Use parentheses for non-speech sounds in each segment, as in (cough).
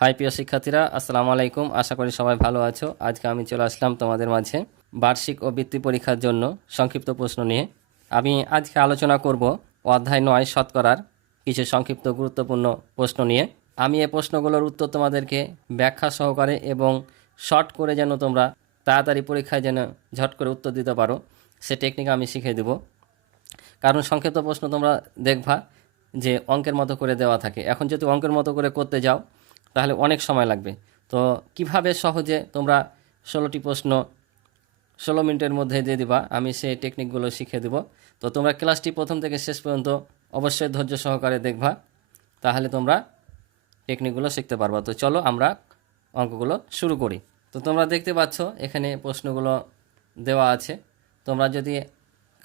High প্রিয় শিক্ষার্থীরা, আসসালামু আলাইকুম। আশা করি সবাই ভালো আছো। আজকে আমি চলে আসলাম তোমাদের মাঝে বার্ষিক ও বৃত্তি পরীক্ষার জন্য সংক্ষিপ্ত প্রশ্ন নিয়ে। আমি আজকে আলোচনা করব অধ্যায় নয়, শতকরার কিছু সংক্ষিপ্ত গুরুত্বপূর্ণ প্রশ্ন নিয়ে। আমি এই প্রশ্নগুলোর উত্তর তোমাদেরকে ব্যাখ্যা সহকারে এবং শর্ট করে যেন তোমরা তাড়াতাড়ি পরীক্ষায় যেন ঝট করে উত্তর দিতে পারো, সে টেকনিক আমি শিখিয়ে দেবো। কারণ সংক্ষিপ্ত প্রশ্ন তোমরা দেখবা যে অঙ্কের মতো করে দেওয়া থাকে। এখন যদি অঙ্কের মতো করে করতে যাও তাহলে অনেক সময় লাগবে। তো কীভাবে সহজে তোমরা ষোলোটি প্রশ্ন ষোলো মিনিটের মধ্যে দিয়ে দিবা, আমি সেই টেকনিকগুলো শিখিয়ে দেব। তো তোমরা ক্লাসটি প্রথম থেকে শেষ পর্যন্ত অবশ্যই ধৈর্য সহকারে দেখবা, তাহলে তোমরা টেকনিকগুলো শিখতে পারবা। তো চলো আমরা অঙ্কগুলো শুরু করি। তো তোমরা দেখতে পাচ্ছ, এখানে প্রশ্নগুলো দেওয়া আছে। তোমরা যদি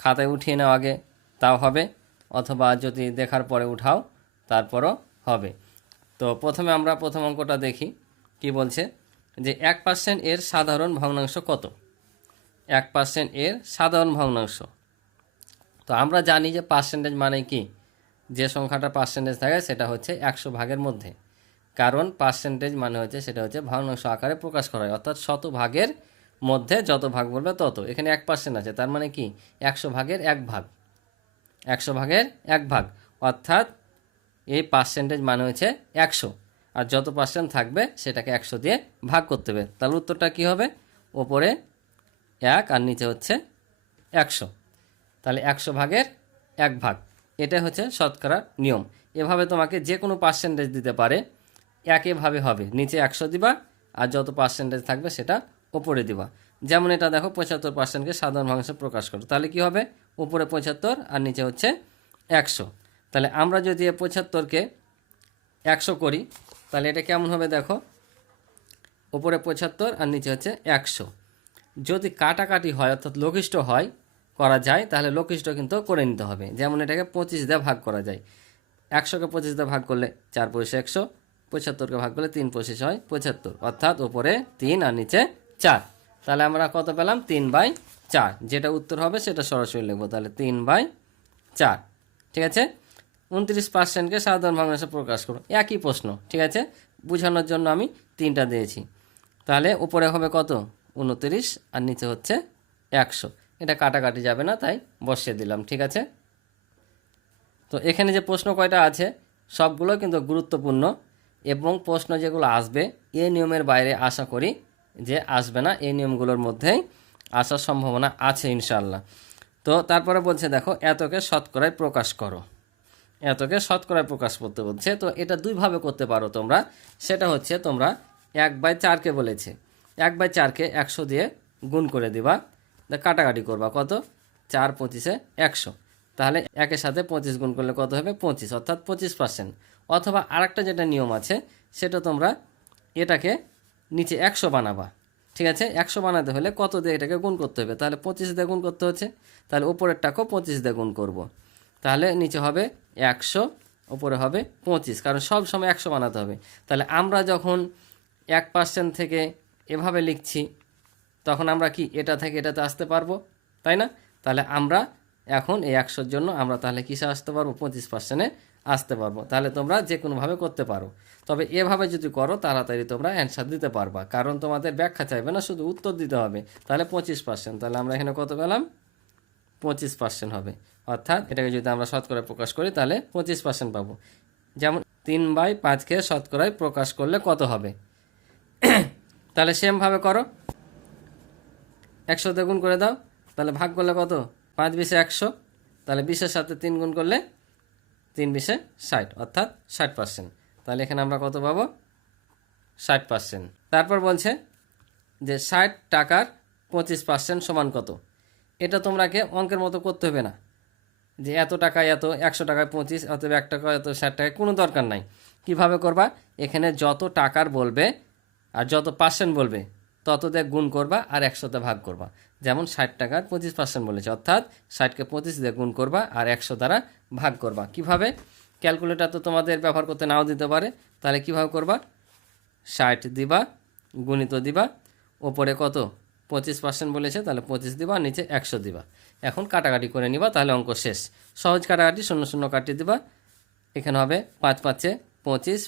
খাতায় উঠিয়ে নাও আগে, তাও হবে, অথবা যদি দেখার পরে উঠাও, তারপরও হবে। তো প্রথমে আমরা প্রথম অঙ্কটা দেখি, কি বলছে? যে এক পার্সেন্ট এর সাধারণ ভগ্নাংশ কত? এক পার্সেন্ট এর সাধারণ ভগ্নাংশ। তো আমরা জানি যে পার্সেন্টেজ মানে কি? যে সংখ্যাটা পার্সেন্টেজ থাকে সেটা হচ্ছে একশো ভাগের মধ্যে। কারণ পার্সেন্টেজ মানে হচ্ছে সেটা হচ্ছে ভগ্নাংশ আকারে প্রকাশ করা হয়। অর্থাৎ শত ভাগের মধ্যে যত ভাগ বলবে তত। এখানে এক পার্সেন্ট আছে, তার মানে কি? একশো ভাগের এক ভাগ। একশো ভাগের এক ভাগ। অর্থাৎ এই পার্সেন্টেজ মানে হচ্ছে একশো। আর যত পার্সেন্ট থাকবে, সেটাকে একশো দিয়ে ভাগ করতে হবে। তাহলে উত্তরটা কি হবে? ওপরে এক আর নিচে হচ্ছে একশো। তাহলে একশো ভাগের এক ভাগ। এটাই হচ্ছে শতকরা নিয়ম। এভাবে তোমাকে যে কোনো পার্সেন্টেজ দিতে পারে। একইভাবে হবে। নিচে একশো দিবা আর যত পার্সেন্টেজ থাকবে, সেটা ওপরে দিবা। যেমন এটা দেখো, পঁচাত্তর পার্সেন্টকে সাধারণ ভাঙাংশে প্রকাশ করো। তাহলে কি হবে? উপরে পঁচাত্তর আর নিচে হচ্ছে একশো। তাহলে আমরা যদি পঁচাত্তরকে একশো করি, তাহলে এটা কেমন হবে দেখো? ওপরে পঁচাত্তর আর নিচে হচ্ছে একশো। যদি কাটাকাটি হয়, অর্থাৎ লঘিষ্ঠ হয়, করা যায়, তাহলে লঘিষ্ঠ কিন্তু করে নিতে হবে। যেমন এটাকে পঁচিশ দিয়ে ভাগ করা যায়। একশোকে পঁচিশ দিয়ে ভাগ করলে চার পয়সা একশো, পঁচাত্তরকে ভাগ করলে তিন পঁচিশ হয় পঁচাত্তর। অর্থাৎ উপরে তিন আর নিচে চার। তাহলে আমরা কত পেলাম? তিন বাই চার। যেটা উত্তর হবে, সেটা সরাসরি লিখব। তাহলে তিন বাই চার। ঠিক আছে? উনত্রিশ পার্সেন্টকে সাধারণ ভগ্নাংশে প্রকাশ করো একই প্রশ্ন, ঠিক আছে? বোঝানোর জন্য আমি তিনটা দিয়েছি। তাহলে উপরে হবে কত? উনত্রিশ আর নিচে হচ্ছে একশো। এটা কাটাকাটি যাবে না, তাই বসিয়ে দিলাম, ঠিক আছে? তো এখানে যে প্রশ্ন কয়টা আছে, সবগুলো কিন্তু গুরুত্বপূর্ণ এবং প্রশ্ন যেগুলো আসবে এই নিয়মের বাইরে আশা করি যে আসবে না। এই নিয়মগুলোর মধ্যেই আসার সম্ভাবনা আছে ইনশাল্লাহ তো তারপরে বলছে, দেখো, এতকে শতকরায় প্রকাশ করো। এতকে শতকরায় প্রকাশ করতে বলছে। তো এটা দুইভাবে করতে পারো তোমরা। সেটা হচ্ছে তোমরা এক বাই চারকে বলেছে। এক বাই চারকে একশো দিয়ে গুণ করে দিবা। কাটাকাটি করবা কত? চার পঁচিশে একশো। তাহলে একের সাথে পঁচিশ গুণ করলে কত হবে? পঁচিশ, অর্থাৎ পঁচিশ পার্সেন্ট অথবা আরেকটা যেটা নিয়ম আছে, সেটা তোমরা এটাকে নিচে একশো বানাবা। ঠিক আছে? একশো বানাতে হলে কত দিয়ে এটাকে গুণ করতে হবে? তাহলে পঁচিশ দিয়ে গুণ করতে হচ্ছে। তাহলে উপরেরটাকেও পঁচিশ দিয়ে গুণ করব। তাহলে নিচে হবে একশো উপরে হবে পঁচিশ। কারণ সব সময় একশো বানাতে হবে। তাহলে আমরা যখন এক পার্সেন্ট থেকে এভাবে লিখছি, তখন আমরা কি এটা থেকে এটাতে আসতে পারব? তাই না? তাহলে আমরা এখন এই একশোর জন্য আমরা তাহলে কিসে আসতে পারব? পঁচিশ পার্সেন্টে আসতে পারব। তাহলে তোমরা যে কোনোভাবে করতে পারো। তবে এভাবে যদি করো, তাড়াতাড়ি তোমরা অ্যান্সার দিতে পারবা। কারণ তোমাদের ব্যাখ্যা চাইবে না, শুধু উত্তর দিতে হবে। তাহলে পঁচিশ পার্সেন্ট তাহলে আমরা এখানে কত পেলাম? পঁচিশ পার্সেন্ট হবে। অর্থাৎ এটাকে যদি আমরা শতকরায় প্রকাশ করি, তাহলে পঁচিশ পার্সেন্ট পাবো। যেমন তিন বাই পাঁচকে শতকরায় প্রকাশ করলে কত হবে? (clears throat) তাহলে সেমভাবে করো। একশো গুণ করে দাও, তাহলে ভাগ করলে কত? পাঁচ বিশে একশো, তাহলে বিশের সাথে তিন গুণ করলে তিন বিশে ষাট, অর্থাৎ ষাট পার্সেন্ট তাহলে এখানে আমরা কত পাবো? ষাট পার্সেন্ট তারপর বলছে যে ষাট টাকার পঁচিশ পার্সেন্ট সমান কত? এটা তোমরাকে অঙ্কের মতো করতে হবে না। যে এত টাকায় এত একশো টাকায় পঁচিশ অথবা এক টাকা, এত ষাট টাকায় কোনো দরকার নাই। কীভাবে করবা? এখানে যত টাকার বলবে আর যত পার্সেন্ট বলবে তত দিয়ে গুণ করবা আর একশোতে ভাগ করবা। যেমন ষাট টাকার পঁচিশ পার্সেন্ট বলেছে। অর্থাৎ ষাটকে পঁচিশ দিয়ে গুণ করবা আর একশো দ্বারা ভাগ করবা। কীভাবে? ক্যালকুলেটার তো তোমাদের ব্যবহার করতে নাও দিতে পারে। তাহলে কীভাবে করবা? ষাট দিবা, গুণিত দিবা। ওপরে কত? পঁচিশ পার্সেন্ট বলেছে, তাহলে পঁচিশ দিবা নিচে একশো দিবা। এখন কাটাকাটি করে নিবা, তাহলে অঙ্ক শেষ। সহজ কাটাকাটি, শূন্য শূন্য কাটিয়ে দিবা। এখানে হবে পাঁচ পাঁচে পঁচিশ,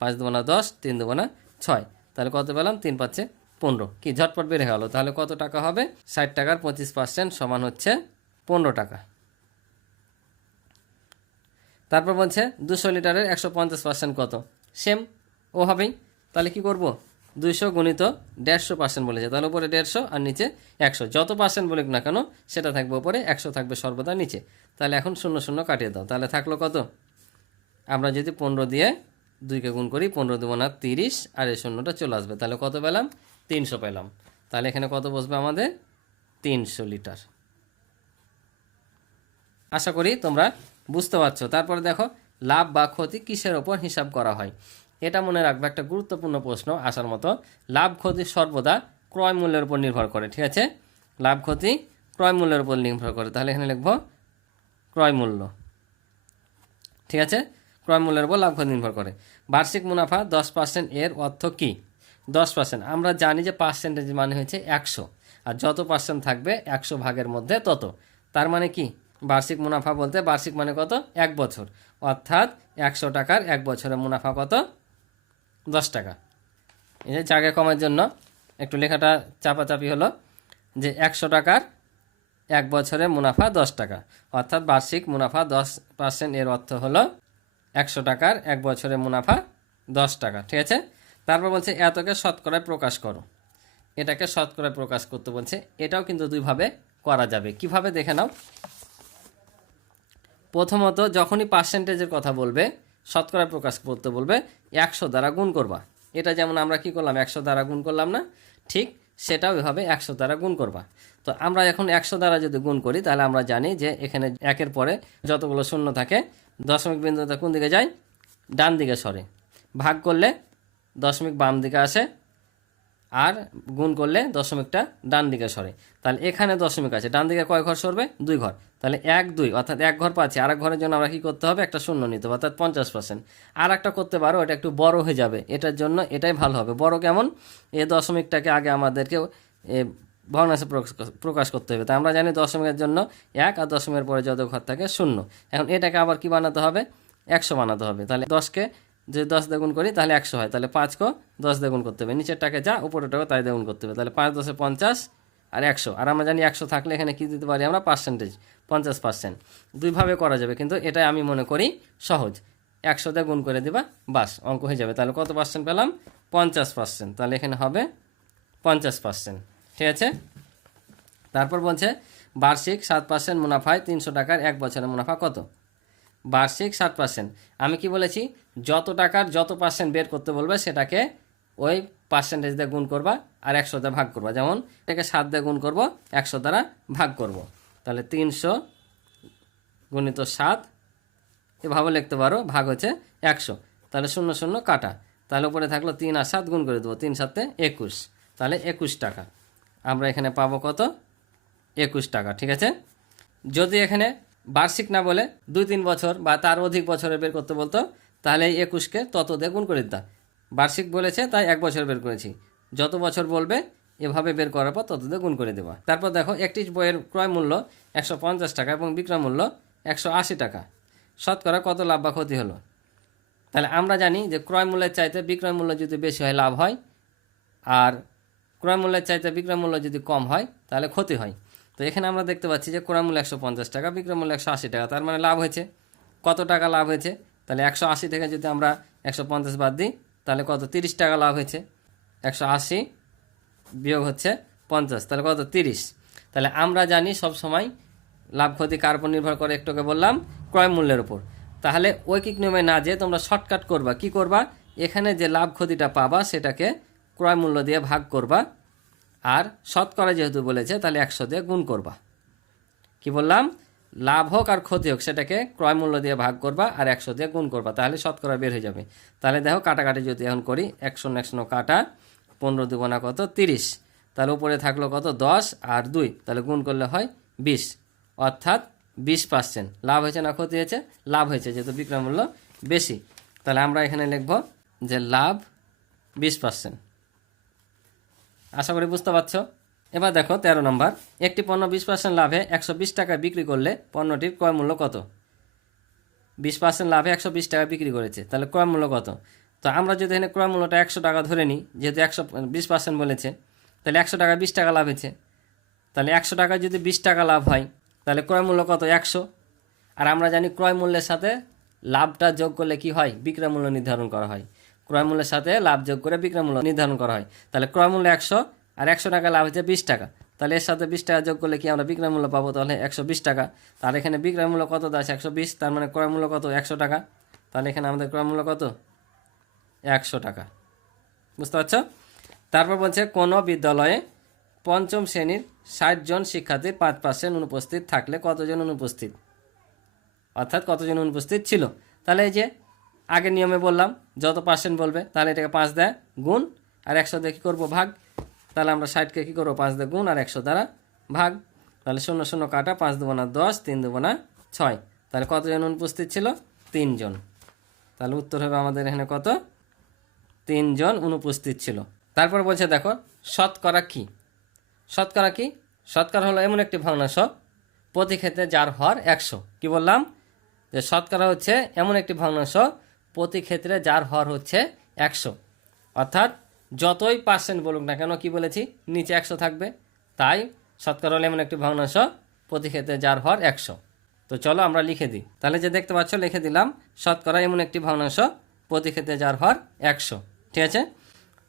পাঁচ দুগুণা দশ, তিন দুগুণা ছয়। তাহলে কত পেলাম? তিন পাচ্ছে পনেরো। কি ঝটপট বেড়ে গেল। তাহলে কত টাকা হবে? ষাট টাকার পঁচিশ পার্সেন্ট সমান হচ্ছে পনেরো টাকা। তারপর বলছে, দুশো লিটারের একশো পঞ্চাশ পার্সেন্ট কত? সেম, ও হবেই। তাহলে কি করব? দুইশো গুণিত দেড়শো পার্সেন্ট বলেছে। তাহলে উপরে দেড়শো আর নিচে একশো। যত পার্সেন্ট বলুক না কেন, সেটা থাকবে উপরে, একশো থাকবে সর্বদা নিচে। তাহলে এখন শূন্য শূন্য কাটিয়ে দাও। তাহলে থাকল কত? আমরা যদি পনেরো দিয়ে দুইকে গুণ করি, পনেরো দেবো না তিরিশ, আর এই শূন্যটা চলে আসবে। তাহলে কত পেলাম? তিনশো পেলাম। তাহলে এখানে কত বসবে আমাদের? তিনশো লিটার। আশা করি তোমরা বুঝতে পারছ। তারপরে দেখো, লাভ বা ক্ষতি কিসের ওপর হিসাব করা হয়? এটা মনে রাখবে একটা গুরুত্বপূর্ণ প্রশ্ন আসার মতো। লাভ, ক্ষতি সর্বদা ক্রয় মূল্যের উপর নির্ভর করে, ঠিক আছে? লাভ, ক্ষতি ক্রয় মূল্যের উপর নির্ভর করে। তাহলে এখানে লিখব ক্রয় মূল্য, ঠিক আছে? ক্রয় মূল্যের উপর লাভ, ক্ষতি নির্ভর করে। বার্ষিক মুনাফা দশ পার্সেন্ট এর অর্থ কী? দশ পার্সেন্ট আমরা জানি যে পার্সেন্টেজ মানে হচ্ছে একশো। আর যত পার্সেন্ট থাকবে একশো ভাগের মধ্যে তত। তার মানে কি? বার্ষিক মুনাফা বলতে বার্ষিক মানে কত? এক বছর। অর্থাৎ একশো টাকার এক বছরের মুনাফা কত? দশ টাকা। এই যে জায়গা কমার জন্য একটু লেখাটা চাপাচাপি হলো যে একশো টাকার এক বছরে মুনাফা দশ টাকা। অর্থাৎ বার্ষিক মুনাফা দশ পার্সেন্ট এর অর্থ হলো একশো টাকার এক বছরে মুনাফা দশ টাকা, ঠিক আছে? তারপর বলছে, এতকে শতকরায় প্রকাশ করো। এটাকে শতকরায় প্রকাশ করতে বলছে, এটাও কিন্তু দুইভাবে করা যাবে। কীভাবে? দেখে নাও। প্রথমত, যখনই পার্সেন্টেজের কথা বলবে শতকরা প্রকাশ করতে বলবে একশো দ্বারা গুণ করবা। এটা যেমন আমরা কি করলাম, একশো দ্বারা গুণ করলাম না, ঠিক সেটাও এভাবে একশো দ্বারা গুণ করবা। তো আমরা এখন একশো দ্বারা যদি গুণ করি, তাহলে আমরা জানি যে এখানে একের পরে যতগুলো শূন্য থাকে, দশমিক বিন্দুতে কোন দিকে যায়? ডান দিকে সরে। ভাগ করলে দশমিক বাম দিকে আসে, আর গুণ করলে দশমিকটা ডান দিকে সরে। তাহলে এখানে দশমিক আছে, ডান দিকে কয় ঘর সরবে? দুই ঘর। তাহলে এক, দুই, অর্থাৎ এক ঘর পাচ্ছি আর এক ঘরের জন্য আমরা কী করতে হবে? একটা শূন্য নিতে হবে, অর্থাৎ পঞ্চাশ পার্সেন্ট আর একটা করতে পারো, এটা একটু বড় হয়ে যাবে, এটার জন্য এটাই ভালো হবে। বড় কেমন? এ দশমিকটাকে আগে আমাদেরকে ভগ্নাংশে প্রকাশ- করতে হবে। তা আমরা জানি দশমিকের জন্য এক আর দশমিকের পরে যত ঘর থাকে শূন্য। এখন এটাকে আবার কি বানাতে হবে? একশো বানাতে হবে। তাহলে দশকে যদি দশ দ্বিগুণ করি, তাহলে একশো হয়। তাহলে পাঁচ কো দশ দ্বিগুণ করতে হবে। নিচেরটাকে যা উপরেরটাকে তাই দ্বিগুণ করতে হবে। তাহলে পাঁচ দশে পঞ্চাশ আর একশো। আর আমরা জানি একশো থাকলে এখানে কী দিতে পারি আমরা? পার্সেন্টেজ পঞ্চাশ পার্সেন্ট দুইভাবে করা যাবে, কিন্তু এটাই আমি মনে করি সহজ। একশো দিয়ে গুণ করে দিবা, বাস, অঙ্ক হয়ে যাবে। তাহলে কত পার্সেন্ট পেলাম? পঞ্চাশ পার্সেন্ট তাহলে এখানে হবে পঞ্চাশ পার্সেন্ট ঠিক আছে? তারপর বলছে, বার্ষিক সাত পার্সেন্ট মুনাফায় তিনশো টাকার এক বছরের মুনাফা কত? বার্ষিক সাত পার্সেন্ট আমি কি বলেছি? যত টাকার যত পার্সেন্ট বের করতে বলবে, সেটাকে ওই পার্সেন্টেজ দিয়ে গুণ করবা আর একশো দিয়ে ভাগ করবা। যেমন এটাকে সাত দিয়ে গুণ করব, একশো দ্বারা ভাগ করব। তাহলে তিনশো গুণিত সাত, এভাবে লিখতে পারো, ভাগ হচ্ছে একশো। তাহলে শূন্য শূন্য কাটা। তাহলে উপরে থাকল তিন আর সাত গুণ করে দেবো, তিন সাতে একুশ। তাহলে একুশ টাকা। আমরা এখানে পাবো কত? একুশ টাকা, ঠিক আছে? যদি এখানে বার্ষিক না বলে দুই তিন বছর বা তার অধিক বছরে বের করতে বলতো, তাহলে এই একুশকে তত দিয়ে গুণ করে দিতাম বার্ষিক বলেছে, তাই এক বছর বের করেছি। যত বছর বলবে, এভাবে বের করার পর তত দিয়ে গুণ করে দেবা। তারপর দেখো, একটি বইয়ের ক্রয় মূল্য একশো পঞ্চাশ টাকা এবং বিক্রয় মূল্য একশো আশি টাকা। শতকরা কত লাভ বা ক্ষতি হলো? তাহলে আমরা জানি যে ক্রয় মূল্যের চাইতে বিক্রয় মূল্য যদি বেশি হয়, লাভ হয়। আর ক্রয় মূল্যের চাইতে বিক্রয় মূল্য যদি কম হয়, তাহলে ক্ষতি হয়। তো এখানে আমরা দেখতে পাচ্ছি যে ক্রয় মূল্য একশো পঞ্চাশ টাকা, বিক্রয় মূল্য একশো আশি টাকা। তার মানে লাভ হয়েছে। কত টাকা লাভ হয়েছে? তাহলে একশো আশি থেকে যদি আমরা একশো পঞ্চাশ বাদ দিই তাহলে কত? তিরিশ টাকা লাভ হয়েছে। একশো আশি বিয়োগ হচ্ছে পঞ্চাশ। তাহলে কত? তিরিশ। তাহলে আমরা জানি সব সময় লাভ, ক্ষতি, কার উপর নির্ভর করে একটুকে বললাম ক্রয় মূল্যের উপর। তাহলে ঐকিক নিয়মে না যে তোমরা শর্টকাট করবা। কি করবা? এখানে যে লাভ, ক্ষতিটা পাবা সেটাকে ক্রয় মূল্য দিয়ে ভাগ করবা। আর শতকরা যেহেতু বলেছে, তাহলে একশো দিয়ে গুণ করবা। কি বললাম? লাভ হোক আর ক্ষতি হোক, সেটাকে ক্রয় মূল্য দিয়ে ভাগ করবা আর একশো দিয়ে গুণ করবা, তাহলে শতকরা বের হয়ে যাবে। তাহলে দেখো কাটাকাটি যদি এখন করি, একশো একশো কাটা, পনেরো দুগুণা কত? তিরিশ। তাহলে উপরে থাকল কত? দশ আর দুই। তাহলে গুণ করলে হয় বিশ। অর্থাৎ বিশ পার্সেন্ট লাভ হয়েছে না ক্ষতি হয়েছে? লাভ হয়েছে, যেহেতু বিক্রয় মূল্য বেশি। তাহলে আমরা এখানে লিখব যে লাভ বিশ পার্সেন্ট আশা করি বুঝতে পারছ? এবার দেখো তেরো নম্বর। একটি পণ্য বিশ পার্সেন্ট লাভে একশো বিশ টাকায় বিক্রি করলে পণ্যটির ক্রয় মূল্য কত? বিশ পার্সেন্ট লাভে একশো বিশ টাকা বিক্রি করেছে, তাহলে ক্রয় মূল্য কত? তো আমরা যদি এখানে ক্রয় মূল্যটা একশো টাকা ধরে নিই, যেহেতু একশো, বিশ পার্সেন্ট বলেছে, তাহলে একশো টাকা বিশ টাকা লাভ হয়েছে। তাহলে একশো টাকা যদি বিশ টাকা লাভ হয়, তাহলে ক্রয় মূল্য কত? একশো। আর আমরা জানি ক্রয় মূল্যের সাথে লাভটা যোগ করলে কি হয়? বিক্রয় মূল্য নির্ধারণ করা হয়। ক্রয় মূল্যের সাথে লাভ যোগ করে বিক্রয় মূল্য নির্ধারণ করা হয়। তাহলে ক্রয় মূল্য একশো আর একশো টাকা লাভ হচ্ছে বিশ টাকা। তাহলে এর সাথে বিশ টাকা যোগ করলে কি আমরা বিক্রয় মূল্য পাবো? তাহলে একশো বিশ টাকা। তার এখানে বিক্রয় মূল্য কত? আছে একশো বিশ। তার মানে ক্রয় মূল্য কত? একশো টাকা। তাহলে এখানে আমাদের ক্রয় মূল্য কত? একশো টাকা। বুঝতে পারছ? তারপর বলছে, কোনো বিদ্যালয়ে পঞ্চম শ্রেণির ষাট জন শিক্ষার্থীর পাঁচ পার্সেন্ট অনুপস্থিত থাকলে কতজন অনুপস্থিত? অর্থাৎ কতজন অনুপস্থিত ছিল? তাহলে এই যে আগের নিয়মে বললাম, যত পার্সেন্ট বলবে, তাহলে এটাকে পাঁচ দেয়, গুণ, আর একশো কী করব? ভাগ। তাহলে আমরা ষাটকে কী করব? পাঁচ দিয়ে গুণ আর একশো দ্বারা ভাগ। তাহলে শূন্য শূন্য কাটা, পাঁচ দেবো না দশ, তিন দেবো না ছয়। তাহলে কতজন অনুপস্থিত ছিল? তিনজন। তাহলে উত্তর হবে আমাদের এখানে কত? তিনজন অনুপস্থিত ছিল। তারপর বলছে, দেখো, শতকরা কি? শতকরা কি? শতকরা হলো এমন একটি ভগ্নাংশ। প্রতি ক্ষেত্রে যার হর একশো। কি বললাম? যে শতকরা হচ্ছে এমন একটি ভগ্নাংশ, প্রতি ক্ষেত্রে যার হর হচ্ছে একশো। অর্থাৎ যতই পার্সেন্ট বলুক না কেন, কি বলেছি? নিচে একশো থাকবে। তাই শতকরা হলে এমন একটি ভগ্নাংশ প্রতি ক্ষেত্রে যার হর একশো। তো চলো আমরা লিখে দিই। তাহলে যে দেখতে পাচ্ছ, লিখে দিলাম শতকরা এমন একটি ভগ্নাংশ প্রতি ক্ষেত্রে যার হর একশো। ঠিক আছে?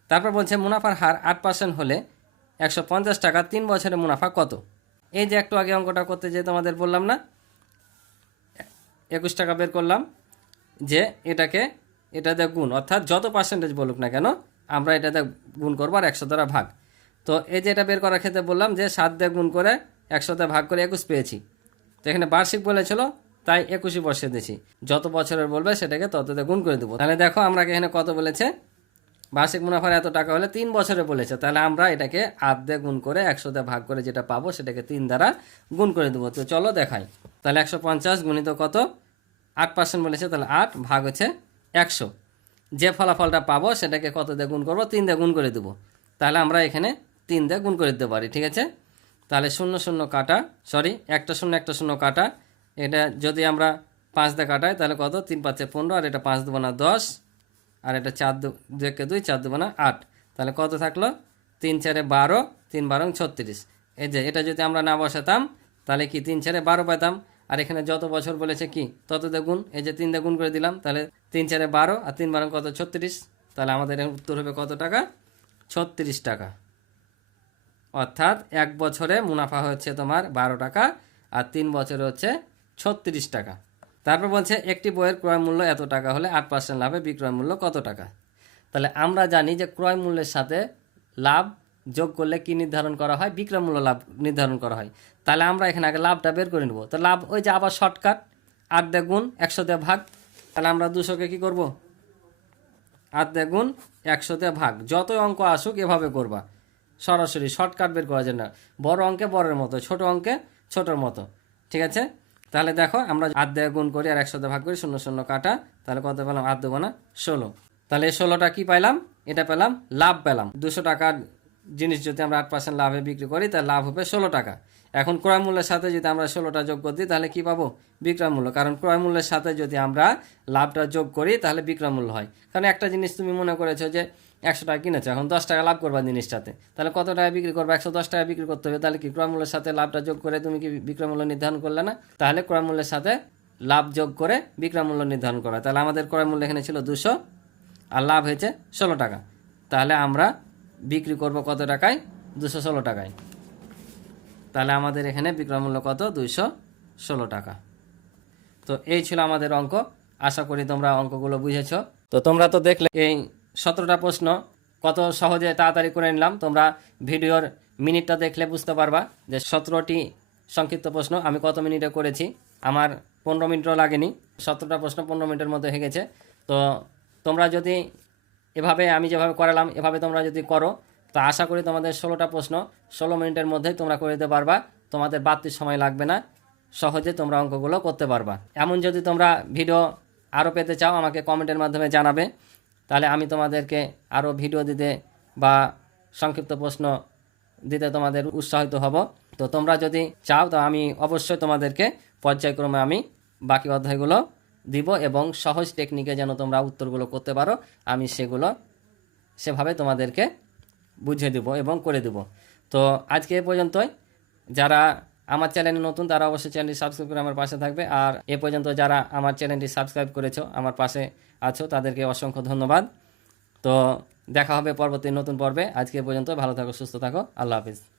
তারপর বলছে, মুনাফার হার আট পার্সেন্ট হলে একশো পঞ্চাশ টাকা, তিন বছরের মুনাফা কত? এই যে একটু আগে অঙ্কটা করতে যে তোমাদের বললাম না? একুশ টাকা বের করলাম যে এটাকে, এটা দিয়ে গুণ। অর্থাৎ যত পার্সেন্টেজ বলুক না কেন আমরা এটাতে গুণ করব আর একশো দ্বারা ভাগ। তো এই যে এটা বের করার ক্ষেত্রে বললাম যে সাত দিয়ে গুণ করে একশোতে ভাগ করে একুশ পেয়েছি। তো এখানে বার্ষিক বলেছিল, তাই একুশই বসে দিয়েছি। যত বছরের বলবে সেটাকে তততে গুণ করে দেবো। তাহলে দেখো আমরা এখানে কত বলেছে? বার্ষিক মুনাফার এত টাকা হলে তিন বছরে বলেছে। তাহলে আমরা এটাকে দিয়ে গুণ করে একশোতে ভাগ করে যেটা পাবো সেটাকে তিন দ্বারা গুণ করে দেবো। তো চলো দেখাই। তাহলে একশো পঞ্চাশ গুণিত কত? আট পার্সেন্ট বলেছে, তাহলে আট ভাগ হচ্ছে একশো। যে ফলাফলটা পাবো সেটাকে কত দিয়ে গুণ করব? তিন দিয়ে গুণ করে দেবো। তাহলে আমরা এখানে তিন দিয়ে গুণ করে দিতে পারি, ঠিক আছে? তাহলে শূন্য শূন্য কাটা সরি একটা শূন্য একটা শূন্য কাটা। এটা যদি আমরা পাঁচ দিয়ে কাটাই, তাহলে কত? তিন পাঁচে পনেরো, আর এটা পাঁচ দেবো না দশ, আর এটা চার দু দুয়েকে দুই, চার দেবো না আট। তাহলে কত থাকল? তিন চারে বারো, তিন বারো ছত্রিশ। এই যে, এটা যদি আমরা না বসাতাম, তাহলে কি তিন চারে বারো পেতাম আর এখানে যত বছর বলেছে কি, তত গুণ, এই যে তিন গুণ করে দিলাম, তাহলে তিন চারে বারো আর তিন বারো কত? ছত্রিশ। তাহলে আমাদের উত্তর হবে কত টাকা? ছত্রিশ টাকা। অর্থাৎ এক বছরে মুনাফা হচ্ছে তোমার বারো টাকা আর তিন বছরে হচ্ছে ছত্রিশ টাকা। তারপর বলছে, একটি বইয়ের ক্রয় মূল্য এত টাকা হলে আট পার্সেন্ট লাভে বিক্রয় মূল্য কত টাকা? তাহলে আমরা জানি যে ক্রয় মূল্যের সাথে লাভ যোগ করলে কি নির্ধারণ করা হয়? বিক্রয় মূল্য লাভ নির্ধারণ করা হয়। তাহলে আমরা এখানে আগে লাভটা বের করে নেব। তো লাভ ওই যে আবার শর্টকাট আট গুণ, একশো দিয়ে ভাগ তাহলে আমরা দুশোকে কি করব? আট দিয়ে গুণ একশো ভাগ। যতই অঙ্ক আসুক, এভাবে করবা। সরাসরি শর্টকাট বের করা যায় না। বড় অঙ্কে বড়ের মতো, ছোট অঙ্কে ছোটোর মতো। ঠিক আছে? তাহলে দেখো, আমরা দিয়ে গুণ করি আর একশো দিয়ে ভাগ করি, শূন্য শূন্য কাটা। তাহলে কত পেলাম? আধ দেবো না ষোলো। তাহলে এই ষোলোটা কি পাইলাম এটা পেলাম, লাভ পেলাম। দুশো টাকার জিনিস যদি আমরা আট পার্সেন্ট লাভে বিক্রি করি, তাহলে লাভ হবে ষোলো টাকা। এখন ক্রয় মূল্যের সাথে যদি আমরা ষোলোটা যোগ করে দিই, তাহলে কি পাবো? বিক্রয় মূল্য। কারণ ক্রয় মূল্যের সাথে যদি আমরা লাভটা যোগ করি, তাহলে বিক্রয় মূল্য হয়। কারণ একটা জিনিস তুমি মনে করেছ যে একশো টাকা কিনেছো, এখন দশ টাকা লাভ করবা জিনিসটাতে। তাহলে কত টাকা বিক্রি করবা? একশো দশ টাকা বিক্রি করতে হবে। তাহলে কি ক্রয় মূল্যের সাথে লাভটা যোগ করে তুমি কি বিক্রয় মূল্য নির্ধারণ করলে না? তাহলে ক্রয় মূল্যের সাথে লাভ যোগ করে বিক্রয় মূল্য নির্ধারণ করা। তাহলে আমাদের ক্রয় মূল্য এখানে ছিল দুশো, আর লাভ হয়েছে ষোলো টাকা। তাহলে আমরা বিক্রি করব কত টাকায়? দুশো ষোলো টাকায়। তাহলে আমাদের এখানে বিক্রয় মূল্য কত? দুইশো ষোলো টাকা। তো এই ছিল আমাদের অঙ্ক। আশা করি তোমরা অঙ্কগুলো বুঝেছ। তো তোমরা তো দেখলে এই সতেরোটা প্রশ্ন, কত সহজে তাড়াতাড়ি করে নিলাম। তোমরা ভিডিওর মিনিটটা দেখলে বুঝতে পারবা যে সতেরোটি সংক্ষিপ্ত প্রশ্ন আমি কত মিনিটে করেছি। আমার পনেরো মিনিটও লাগেনি। সতেরোটা প্রশ্ন পনেরো মিনিটের মধ্যে হয়ে গেছে। তো তোমরা যদি এভাবে আমি যেভাবে করালাম, এভাবে তোমরা যদি করো তো আশা করি তোমাদের ষোলোটা প্রশ্ন ষোলো মিনিটের মধ্যেই তোমরা করে দিতে পারবা। তোমাদের বাড়তি সময় লাগবে না। সহজে তোমরা অঙ্কগুলো করতে পারবা। এমন যদি তোমরা ভিডিও আরও পেতে চাও, আমাকে কমেন্টের মাধ্যমে জানাবে। তাহলে আমি তোমাদেরকে আরও ভিডিও দিতে বা সংক্ষিপ্ত প্রশ্ন দিতে তোমাদের উৎসাহিত হব। তো তোমরা যদি চাও, তো আমি অবশ্যই তোমাদেরকে পর্যায়ক্রমে আমি বাকি অধ্যায়গুলো দিব এবং সহজ টেকনিকে যেন তোমরা উত্তরগুলো করতে পারো, আমি সেগুলো সেভাবে তোমাদেরকে বুঝিয়ে দেব এবং করে দেব। তো আজকে এ পর্যন্তই। যারা আমার চ্যানেলে নতুন, তারা অবশ্যই চ্যানেলটি সাবস্ক্রাইব করে আমার পাশে থাকবে। আর এ পর্যন্ত যারা আমার চ্যানেলটি সাবস্ক্রাইব করেছ, আমার পাশে আছো, তাদেরকে অসংখ্য ধন্যবাদ। তো দেখা হবে পরবর্তী নতুন পর্বে। আজকে পর্যন্ত ভালো থাকো, সুস্থ থাকো। আল্লাহ হাফিজ।